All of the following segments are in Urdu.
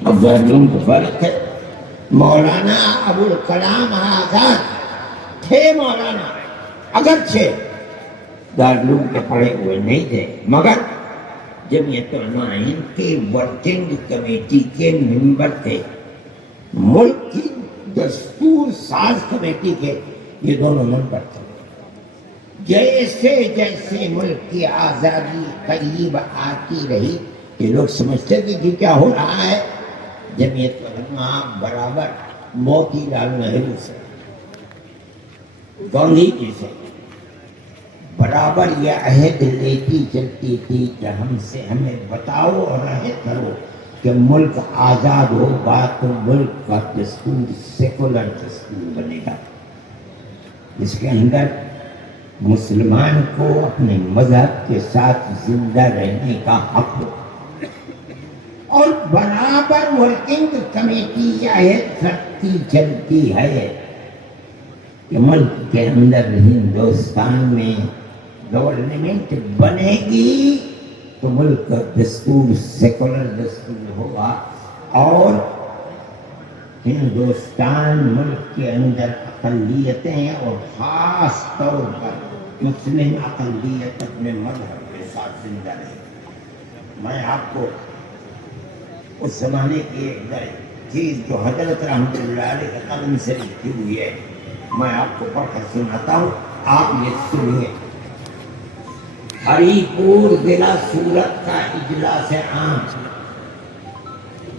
اب دارالعلوم کو فرق ہے. مولانا ابوالکلام آزاد تھے مولانا، اگرچہ دارالعلوم کے پڑھے ہوئے نہیں تھے، مگر جمعیت علماء ہند کے ورکنگ کمیٹی کے ممبر تھے، ملک کی دستور ساز کمیٹی کے یہ دونوں ممبر تھے. جیسے جیسے ملک کی آزادی قریب آتی رہی یہ لوگ سمجھتے تھے کہ کیا ہو رہا ہے. جمعیت علماء برابر موتی لال نہرو سے، گاندھی جی سے برابر یہ عہد لیتی چلتی تھی کہ ہمیں بتاؤ اور عہد کرو کہ ملک آزاد ہوگا تو ملک کا دستور سیکولر دستور بنے گا، اس کے اندر مسلمان کو اپنے مذہب کے ساتھ زندہ رہنے کا حق ہو. اور برابر ورکنگ کمیٹی یہ عہد کرتی چلتی ہے کہ ملک کے اندر ہندوستان میں گورنمنٹ بنے گی تو ملک کا دستور سیکولر دستور ہوگا، اور ہندوستان ملک کے اندر اقلیتیں اور خاص طور پر مسلم اقلیت اپنے مذہب کے ساتھ زندہ رہے. میں آپ کو اس زمانے کی ایک چیز جو حضرت رحمۃ اللہ علیہ کے قلم سے لکھی ہوئی ہے میں آپ کو پڑھ کر سناتا ہوں، آپ یہ سنیے. ہری پور ضلع سورت کا اجلاس عام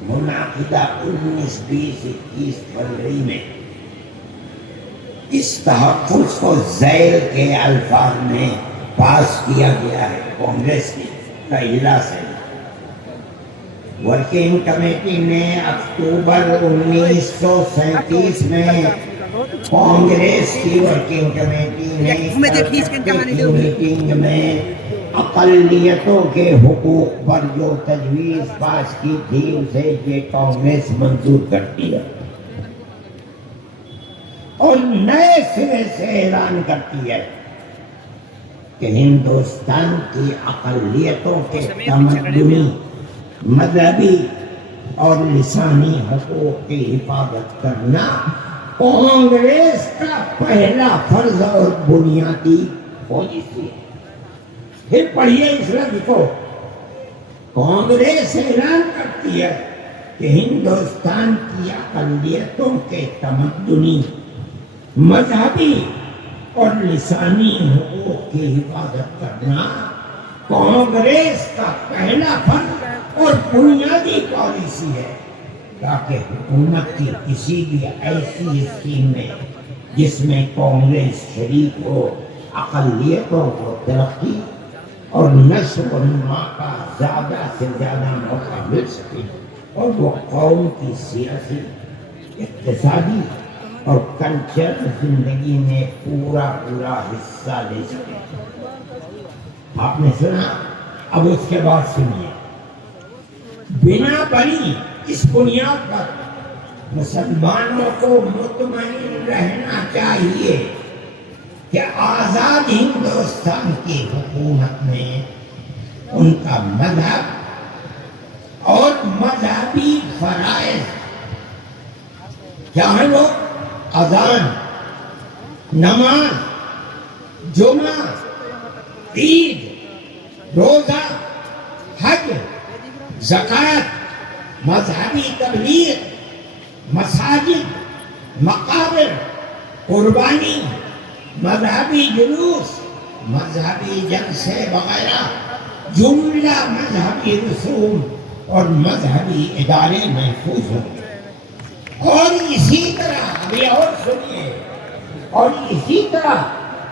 منعقدہ 19، 20، 21 فروری میں اس تحفظ کو ذیل کے الفاظ میں پاس کیا گیا ہے. کانگریس کا اجلاس ہے. ورکنگ کمیٹی نے اکتوبر 1937 میں کانگریس کی ورکنگ کمیٹی نے میٹنگ میں اقلیتوں کے حقوق پر جو تجویز پاس کی تھی اسے یہ کانگریس منظور کرتی ہے اور نئے سرے سے اعلان کرتی ہے کہ ہندوستان کی اقلیتوں کے تمدنی، مذہبی اور لسانی حقوق کی حفاظت کرنا کانگریس کا پہلا فرض اور بنیادی پالیسی ہے. پھر پڑھیے اس لفظ کو. کانگریس اعلان کرتی ہے کہ ہندوستان کی اقلیتوں کے تمدنی، مذہبی اور لسانی حقوق کی حفاظت کرنا کانگریس کا پہلا فرض اور بنیادی پالیسی ہے، تاکہ حکومت کی کسی بھی ایسی اسکیم میں جس میں کانگریس شریک ہو اقلیتوں کو ترقی اور نشو و نما کا زیادہ سے زیادہ موقع مل سکے اور وہ قوم کی سیاسی، اقتصادی اور کلچرل زندگی میں پورا حصہ لے سکے. آپ نے سنا، اب اس کے بعد سنیے. بنا بری اس بنیاد پر مسلمانوں کو مطمئن رہنا چاہیے کہ آزاد ہندوستان کی حکومت میں ان کا مذہب اور مذہبی فرائض کیا ہے، وہ اذان، نماز، جمعہ، عید، روزہ، حج، زکوٰۃ، مذہبی تبلیغ، مساجد، مقابر، قربانی، مذہبی جلوس، مذہبی جلسے وغیرہ جملہ مذہبی رسوم اور مذہبی ادارے محفوظ ہوں گے. اور اسی طرح ابھی اور سنیے، اور اسی طرح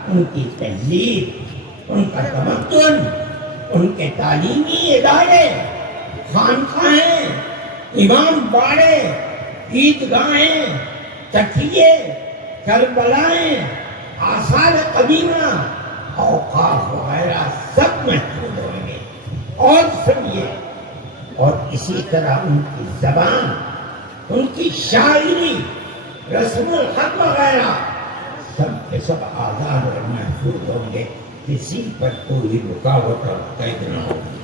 ان کی تہذیب، ان کا تمدن، ان کے تعلیمی ادارے، خانقاہیں، امام باڑے، عیدگاہیں، چٹھیے، کربلائیں، آثار قدیمہ، اوقاف وغیرہ سب محفوظ ہوں گے. اور سنیے، اور اسی طرح ان کی زبان، ان کی شاعری، رسم الخط وغیرہ سب کے سب آزاد اور محفوظ ہوں گے. کسی پر کوئی رکاوٹ اور قید نہ ہوگی.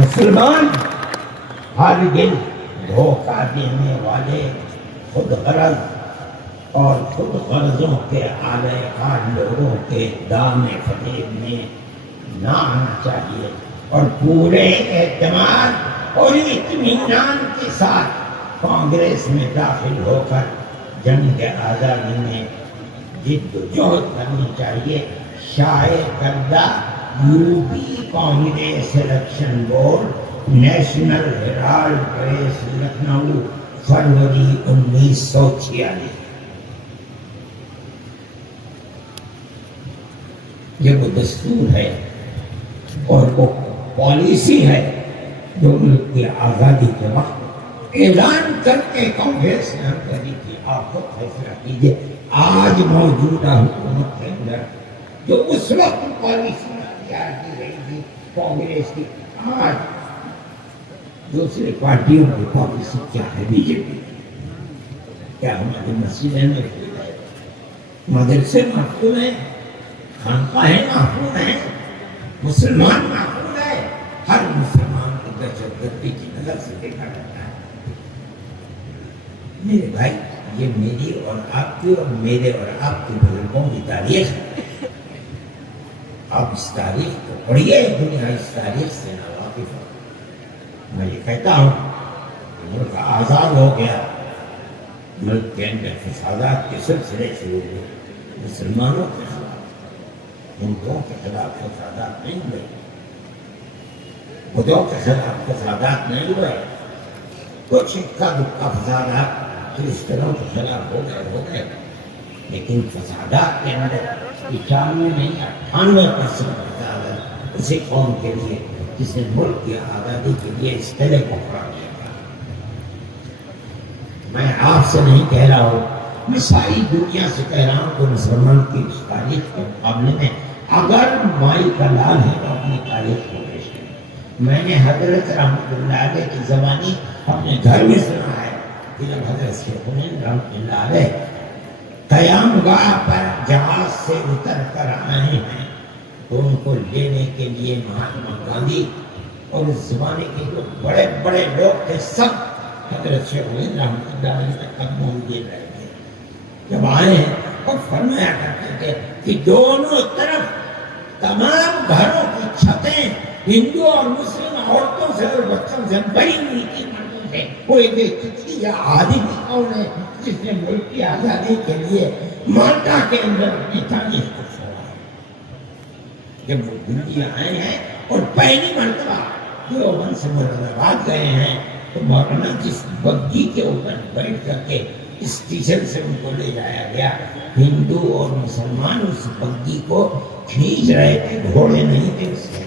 مسلمان ہر دن دھوکہ دینے والے خود غرض اور خود غرضوں کے اعلی کار لوگوں کے دام فریب میں نہ آنا چاہیے اور پورے اعتماد اور اطمینان کے ساتھ کانگریس میں داخل ہو کر جنگ آزادی میں جد و جہد کرنی چاہیے۔ شائع کردہ UP Congress election board, National Herald press, Lucknow, فروری 1946۔ یہ وہ دستور ہے اور وہ پالیسی ہے جو ملک کی آزادی کے وقت اعلان کر کے کانگریس نے ہم کری تھی۔ آپ خود فیصلہ کیجیے آج موجودہ حکومت کے اندر جو اس وقت پالیسی تیار کی گئی تھی کانگریس کی، آج دوسری پارٹیوں کی پالیسی کیا ہے؟ بی جے پی کیا ہماری مسجدیں محفوظ ہیں، مدرسے محفوظ ہیں، خانقاہیں محفوظ ہیں، مسلمان محفوظ ہے؟ ہر مسلمان کو دہشت گردی کی نظر سے دیکھا جاتا ہے۔ میرے بھائی، یہ میری اور آپ کی اور میرے اور آپ کے بزرگوں کی تاریخ ہے۔ آپ اس تاریخ کو پڑھیے، دنیا اس تاریخ سے ناواقف ہے۔ میں یہ کہتا ہوں کہ ملک آزاد ہو گیا، ملک کے اندر فسادات کے سلسلے شروع ہوئے، مسلمانوں کے خلاف، ہندوؤں کے خلاف فسادات نہیں ہوئے، بدھوں کے خلاف فسادات نہیں ہوئے، کچھ اکا دکا فسادات کرسچنوں کے خلاف ہو گئے، لیکن فسادات کے اندر 95 نہیں 98% فسادات اسی قوم کے لیے جس نے ملک کی آزادی کے لیے اس قلعے کو کھڑا کیا تھا۔ میں آپ سے نہیں کہہ رہا ہوں، میں ساری دنیا سے کہہ رہا ہوں کہ مسلمان کی اس تاریخ کے مقابلے میں اگر مائی کا لال ہے تو اپنی تاریخ کو پیش کریں۔ میں نے حضرت رحمۃ اللہ علیہ کی زبانی اپنے گھر میں سنا ہے کہ جب حضرت شیخ حسین رحمۃ اللہ علیہ قیام گاہ پر جہاز سے اتر کر آئے ہیں تو ان کو لینے کے لیے مہاتما گاندھی اور اس زمانے کے جو بڑے بڑے لوگ تھے سب حضرت شیخ حسین رحمۃ اللہ علیہ کے قدموں میں گر رہے تھے۔ جب آئے ہیں اور فرمایا کرتے تھے کہ دونوں طرف تمام گھروں کی چھتیں ہندو اور مسلم عورتوں سے اور بچوں سے بھری ہوئی تھی، مردوں سے۔ کوئی دیکھتی تھی یہ آدمی کون ہے جس نے ملک کی آزادی کے لیے مالٹا کے اندر اپنی تاریخ کو چھوڑا ہے۔ جب وہ دنیا آئے ہیں اور پہلی مرتبہ دیوبند سے مراد آباد گئے ہیں تو مولانا جس بگی کے اوپر بیٹھ کر کے اسٹیشن سے ان کو لے جایا گیا، ہندو اور مسلمان اس بگی کو کھینچ رہے تھے، گھوڑے نہیں تھے اس کے۔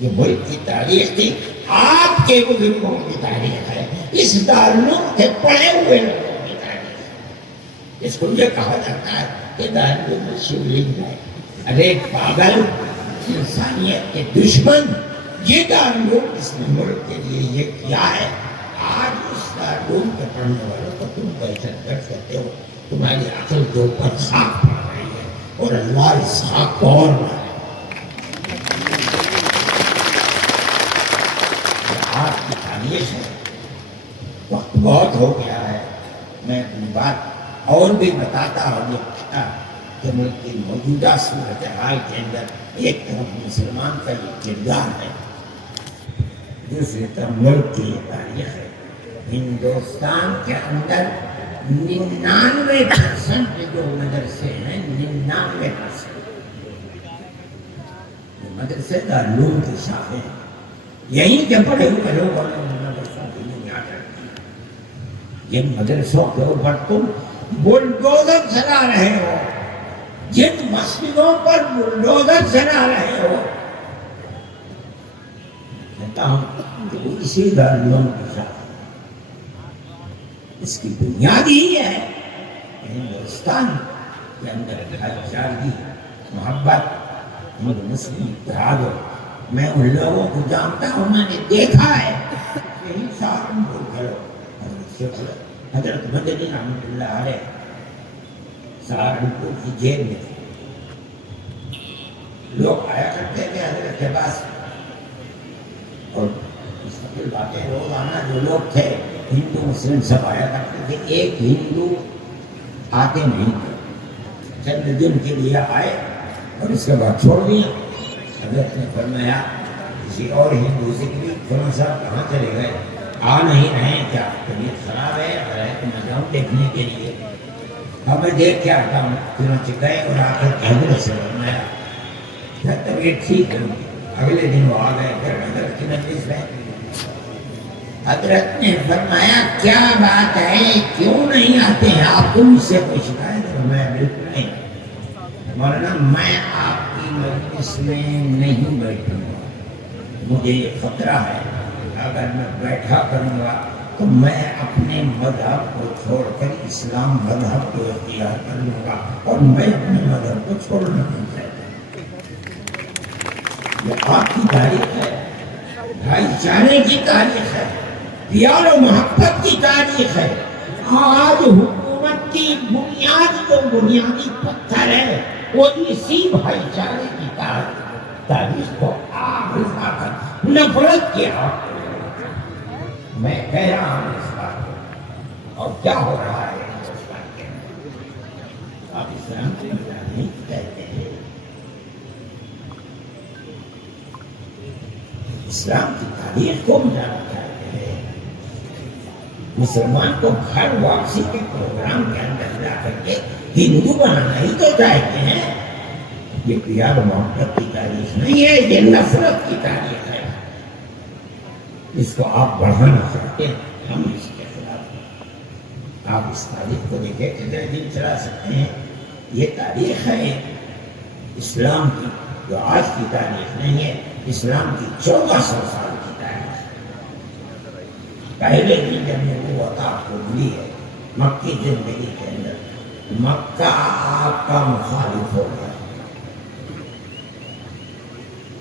یہ ملک کی تاریخ تھی، آپ کے بزرگوں کی تاریخ ہے، اس دارالعلوم کے پڑھے ہوئے لوگوں کی تاریخ۔ اس کو یہ کہا جاتا ہے کہ دارالعلوم میں شیولنگ ہے۔ ارے پاگل، انسانیت کے دشمن، یہ دارالعلوم اس نے ملک کے لیے یہ کیا ہے۔ آج اس دارالعلوم کے پڑھنے والوں کو تم دہشت گرد کہتے ہو، تمہاری عقل کے اوپر خاک پڑ رہی ہے اور اللہ اس خاک کو اور بڑھائے۔ آپ کی تاریخ ہے، وقت بہت ہو گیا ہے، میں اپنی بات اور بھی بتاتا اور یہ کہتا کہ ملک کی موجودہ صورتحال کے اندر ایک طرف مسلمان کا یہ کردار ہے، دوسری طرف ملک کی یہ تاریخ ہے۔ ہندوستان کے اندر 99% جو مدرسے ہیں، 99% مدرسے دارالعلوم کی شاخیں ہیں۔ یہیں کے پڑھے ہوئے لوگوں نے مدرسوں کی بنیاد رکھی۔ جن مدرسوں کے اوپر تم بلڈوزر چلا رہے ہو، جن مسجدوں پر بلڈوزر چلا رہے ہو، کہتا ہوں کہ وہ اسی دارالعلوم کی شاخ ہے۔ اس کی بنیاد ہی ہے کہ ہندوستان کے اندر بھائی چارگی، محبت، ہندو مسلم اتحاد ہو۔ میں ان لوگوں کو جانتا ہوں، میں نے دیکھا ہے، یہی سہارنپور کے لوگ، حضرت مدنی رحمۃ اللہ علیہ سہارنپور کی جیل میں تھے، لوگ آیا کرتے تھے حضرت کے پاس، باتیں روزانہ جو لوگ تھے ہندو مسلم سب آیا کرتے تھے، ایک ہندو آتے نہیں تھے، چند دن کے لیے آئے اور اس کے بعد چھوڑ دیا۔ حضرت نے فرمایا کسی اور ہندو سے کہ فلاں صاحب کہاں چلے گئے، آ نہیں رہے ہیں کیا، طبیعت خراب ہے، اگر ہے تو میں جاؤں دیکھنے کے لیے۔ اب میں دیکھ کے آتا ہوں، چنانچہ گئے اور آ کر حضرت سے فرمایا کیا طبیعت ٹھیک ہے؟ اگلے دن وہ آ گئے، پھر حضرت کی مجلس میں حضرت نے فرمایا کیا بات ہے، کیوں نہیں آتے ہیں آپ کو، مجھ سے کوئی شکایت ہے؟ میں بالکل نہیں مولانا، میں آپ کی مجلس میں نہیں بیٹھوں گا، مجھے یہ خطرہ ہے اگر میں بیٹھا کروں گا تو میں اپنے مذہب کو چھوڑ کر اسلام مذہب کو اختیار کر لوں گا، اور میں اپنے مذہب کو چھوڑنا نہیں چاہتا۔ یہ آپ کی تاریخ ہے، بھائی چارے کی تاریخ ہے، پیار و محبت کی تاریخ ہے۔ آج حکومت کی بنیاد جو بنیادی پتھر ہے وہ اسی بھائی چارے کی تاریخ کو آگ لگا کر نفرت کیا۔ میں کہہ رہا ہوں اس بات کو، اور کیا ہو رہا ہے ہندوستان کے اندر، آپ اسلام کی نہیں کہتے ہیں، اسلام کی تاریخ کو مٹانا چاہتے ہیں، مسلمان کو گھر واپسی کے پروگرام کے اندر جا کر کے ہندو بنانا ہی تو چاہتے ہیں۔ یہ پیار و محبت کی تاریخ نہیں ہے، یہ نفرت کی تاریخ ہے، اس کو آپ بڑھانا چاہتے ہیں، ہم اس کے خلاف ہیں۔ آپ اس تاریخ کو دیکھیں کتنے دن چلا سکتے ہیں، یہ تاریخ ہے اسلام کی، جو آج کی تاریخ نہیں ہے، اسلام کی 1400 سال کی تاریخ ہے۔ پہلے دن جب نبوت آپ کو ملی ہے مکی زندگی کے اندر، مکہ آپ کا مخالف ہو گیا،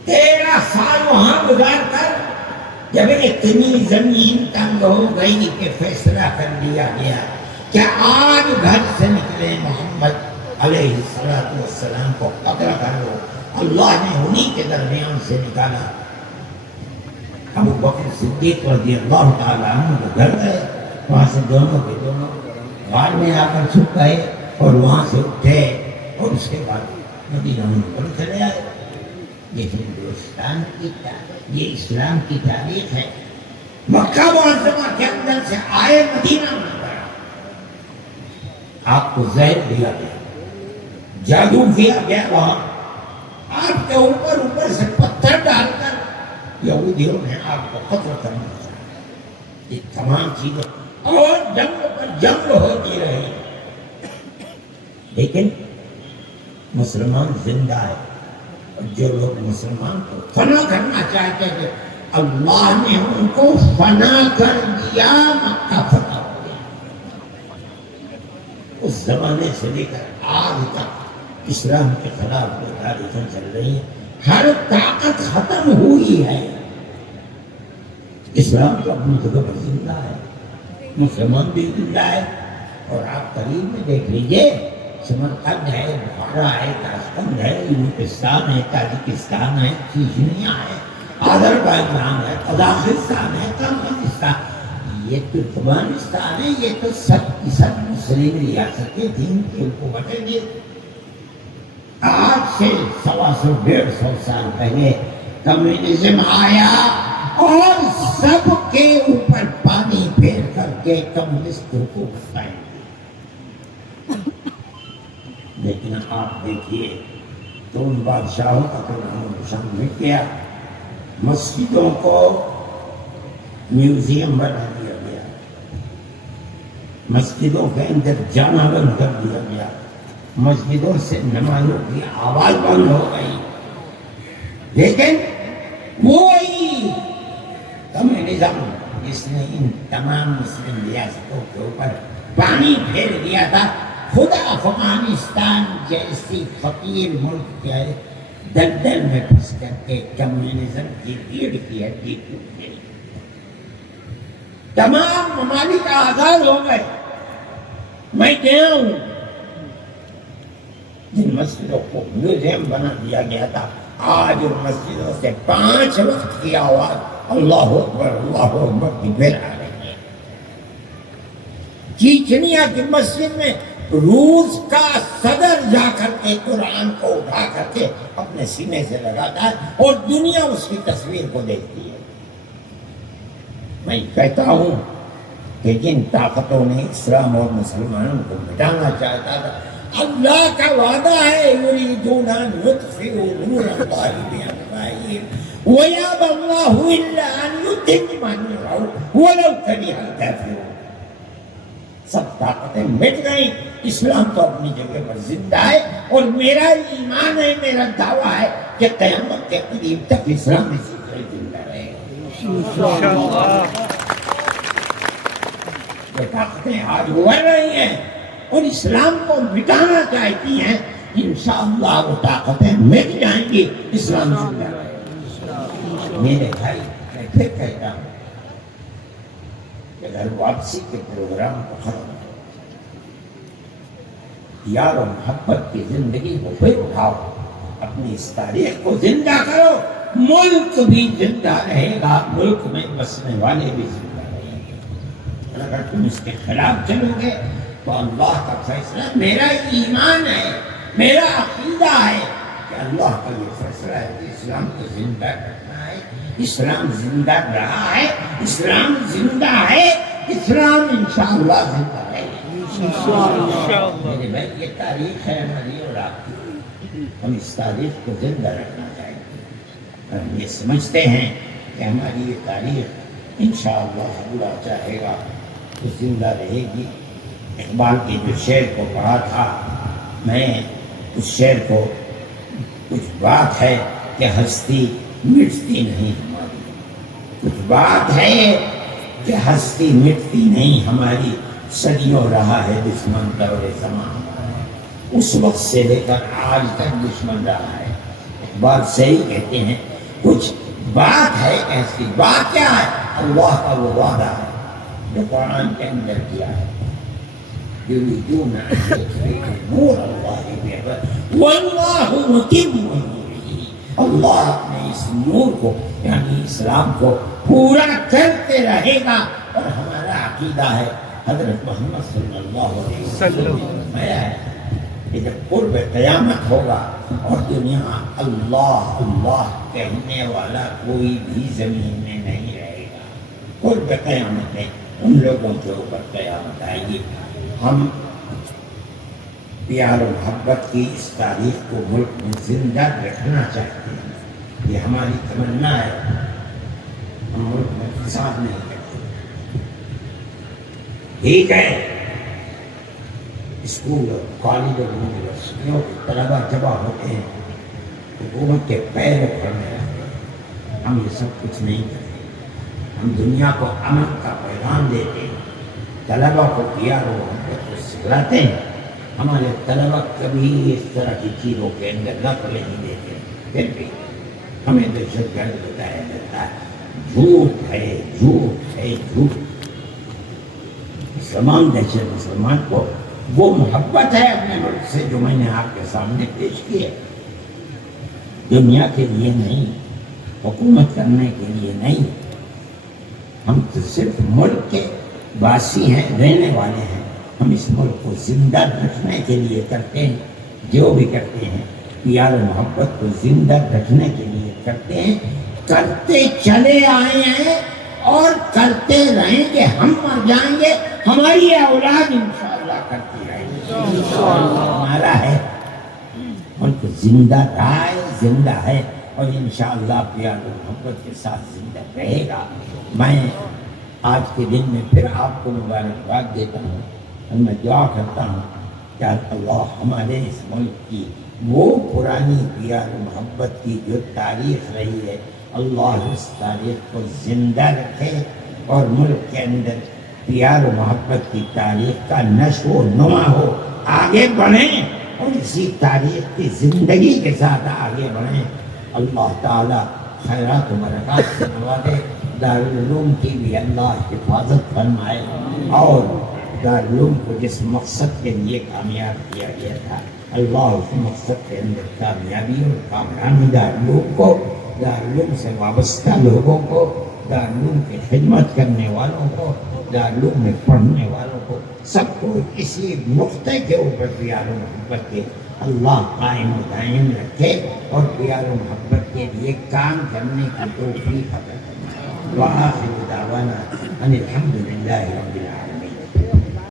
13 سال وہاں گزار کر جب اتنی زمین تنگ ہو گئی کہ فیصلہ کر لیا گیا کہ آج گھر سے نکلے محمد علیہ السلام کو قتل کر لو، اللہ نے انہی کے درمیان سے نکالا۔ ابو بکر صدیق رضی اللہ تعالیٰ عنہ کو گھر گئے، وہاں سے دونوں کے دونوں غار میں آ کر چھپ گئے اور وہاں سے اٹھے اور اس کے بعد مدینہ منورہ چلے آئے۔ یہ ہندوستان کی تاریخ، یہ اسلام کی تاریخ ہے۔ مکہ معظمہ کے اندر سے آئے مدینہ منورہ، آپ کو زہر دیا گیا، جادو کیا گیا، وہاں آپ کے اوپر سے پتھر ڈال کر یہودیوں نے آپ کو قتل کرنا چاہا۔ یہ تمام چیزیں اور جنگ پر جنگ ہوتی رہی، لیکن مسلمان زندہ ہے، اور جو لوگ مسلمان کو فنا کرنا چاہتے تھے اللہ نے ان کو فنا کر دیا، مکہ فتح ہو گیا۔ اس زمانے سے لے کر آج تک اسلام کے خلاف جو تاریخیں چل رہی ہیں، ہر طاقت ختم ہوئی ہے، اسلام تو اپنی جگہ پر زندہ ہے، مسلمان بھی زندہ ہے۔ اور آپ قریب میں دیکھ لیجئے، سمرقند ہے، بخارا ہے، تاشقند ہے، یوروپستان ہے، تاجکستان ہے، چیچنیا ہے، آذربائیجان ہے، قزاقستان ہے، کرغزستان، یہ ترکمانستان ہے، یہ تو سب کی سب مسلم ریاستیں تھیں، ان کی حکومتیں تھیں۔ آج سے 125 سال پہلے کمیونزم آیا اور سب کے اوپر پانی پھیر کر کے کمیونسٹ حکومت قائم کی۔ لیکن آپ دیکھیے تو ان بادشاہوں کا تو نام و نشان مٹ گیا، مسجدوں کو میوزیم بنا دیا گیا، مسجدوں کے اندر جانا بند کر دیا گیا، مسجدوں سے نمازوں کی آواز بند ہو گئی۔ لیکن وہی کمیونزم جس نے ان تمام مسلم ریاستوں کے اوپر پانی پھیر دیا تھا، خود افغانستان جیسی فقیر ملک کے دلدل میں پھنس کر کے کمیونزم کی ریڑھ کی ہڈی ٹوٹ گئی، تمام ممالک آزاد ہو گئے۔ میں گیا ہوں، جن مسجدوں کو میوزیم بنا دیا گیا تھا، آج ان مسجدوں سے 5 وقت کی آواز اللہ اکبر کی بل آ رہی ہے۔ چیچنیا کی مسجد میں روس کا صدر جا کر کے قرآن کو اٹھا کر کے اپنے سینے سے لگاتا ہے اور دنیا اس کی تصویر کو دیکھتی ہے۔ میں کہتا ہوں کہ جن طاقتوں نے اسلام اور مسلمانوں کو مٹانا چاہتا تھا، اللہ کا وعدہ ہے یریدون ان یطفئوا نور اللہ بافواہہم ویأبی اللہ الا ان یتم نورہ ولو کرہ الکافرون۔ سب طاقتیں مٹ گئیں، اسلام تو اپنی جگہ پر زندہ ہے، اور میرا ایمان ہے، میرا دعویٰ ہے کہ قیامت کے قریب تک اسلام اسی طرح زندہ رہے گا۔ جو طاقتیں آج ابھر رہی ہیں اور اسلام کو مٹانا چاہتی ہیں، انشاءاللہ وہ طاقتیں مٹ جائیں گی، اسلام زندہ رہے گا۔ میرے بھائی، میں پھر کہتا ہوں کہ گھر واپسی کے پروگرام کو ختم کرو، یار و محبت کی زندگی کو پھر اٹھاؤ، اپنی اس تاریخ کو زندہ کرو۔ ملک بھی زندہ رہے گا، ملک میں بسنے والے بھی زندہ رہیں گے، اور اگر تم اس کے خلاف چلو گے تو اللہ کا فیصلہ، میرا ایمان ہے، میرا عقیدہ ہے کہ اللہ کا یہ فیصلہ ہے کہ اسلام کو زندہ رکھنا ہے۔ اسلام زندہ رہا ہے، اسلام زندہ ہے، اسلام انشاءاللہ زندہ رہے گا۔ میرے بھائی، یہ تاریخ ہے ہماری اور آپ کی، ہم اس تاریخ کو زندہ رکھنا چاہتے ہیں۔ ہم یہ سمجھتے ہیں کہ ہماری یہ تاریخ انشاءاللہ اللہ چاہے گا تو زندہ رہے گی۔ اقبال کے جو شعر کو پڑھا تھا میں، اس شعر کو کچھ بات ہے کہ ہستی مٹتی نہیں ہماری، کچھ بات ہے کہ ہستی مٹتی نہیں ہماری، صدیوں رہا ہے دشمن دور زمان، اس وقت سے لے کر آج تک دشمن رہا ہے۔ اقبال صحیح کہتے ہیں، کچھ بات ہے ایسی، بات کیا ہے؟ اللہ کا وہ وعدہ ہے جو قرآن کے اندر کیا ہے، یریدون ان یطفئوا نور اللہ بافواہہم واللہ متم نورہ، اللہ اپنے اس نور کو یعنی اسلام کو پورا کرتے رہے گا۔ اور ہمارا عقیدہ ہے، حضرت محمد صلی اللہ علیہ وسلم نے فرمایا ہے کہ جب قرب قیامت ہوگا اور دنیا اللہ اللہ کہنے والا کوئی بھی زمین میں نہیں رہے گا، قرب قیامت میں ان لوگوں کے اوپر قیامت آئے گی۔ ہم پیار و محبت کی اس تاریخ کو ملک میں زندہ رکھنا چاہتے ہیں، یہ ہماری تمنا ہے۔ ہم ملک میں فساد نہیں کرتے، ٹھیک ہے، اسکول اور کالج اور یونیورسٹیوں کے طلبا جمع ہوتے ہیں، حکومت کے پیر پڑنے لگتے ہیں، ہم یہ سب کچھ نہیں کرتے، ہم دنیا کو امن کا پیغام دیتے ہیں، طلبا کو پیار و محبت کو سکھلاتے ہیں۔ ہمارے طلبا کبھی اس طرح کی چیزوں کے اندر نقل نہیں دیتے، پھر بھی ہمیں دہشت گرد بتایا جاتا ہے، جھوٹ ہے جھوٹ ہے جھوٹ۔ مسلمان دہشت مسلمان کو وہ محبت ہے اپنے ملک سے جو میں نے آپ کے سامنے پیش کی ہے، دنیا کے لیے نہیں، حکومت کرنے کے لیے نہیں، ہم تو صرف ملک کے باسی ہیں، رہنے والے ہیں، ہم اس ملک کو زندہ رکھنے کے لیے کرتے ہیں، جو بھی کرتے ہیں پیار و محبت کو زندہ رکھنے کے لیے کرتے ہیں، کرتے چلے آئے ہیں اور کرتے رہیں گے، ہم مر جائیں گے، ہماری اولاد انشاءاللہ کرتی رہے گی، ہمارا ہے ملک زندہ رہا ہے، زندہ ہے، اور انشاءاللہ پیار و محبت کے ساتھ زندہ رہے گا۔ میں آج کے دن میں پھر آپ کو مبارکباد دیتا ہوں اور میں دعا کرتا ہوں کہ اللہ ہمارے اس ملک کی وہ پرانی پیار و محبت کی جو تاریخ رہی ہے، اللہ اس تاریخ کو زندہ رکھے اور ملک کے اندر پیار و محبت کی تاریخ کا نشو و نما ہو، آگے بڑھیں اور اسی تاریخ کی زندگی کے ساتھ آگے بڑھیں۔ اللہ تعالیٰ خیرات و برکات سے نوازے، دارالعلوم کی بھی اللہ حفاظت فرمائے، اور دارالعلوم کو جس مقصد کے لیے کامیاب کیا گیا تھا، اللہ اس مقصد کے اندر کامیابی اور کامیابی دارالعلوم کو، دارالعلوم سے وابستہ لوگوں کو، دارالعلوم کی خدمت کرنے والوں کو، دارالعلوم میں پڑھنے والوں کو، سب کو اسی نقطے کے اوپر پیار و محبت کے اللہ قائم و دائم رکھے اور پیار و محبت کے لیے کام کرنے کی توفیق عطا فرمائے۔ وآخر دعوانا ان الحمد للہ رب العالمین۔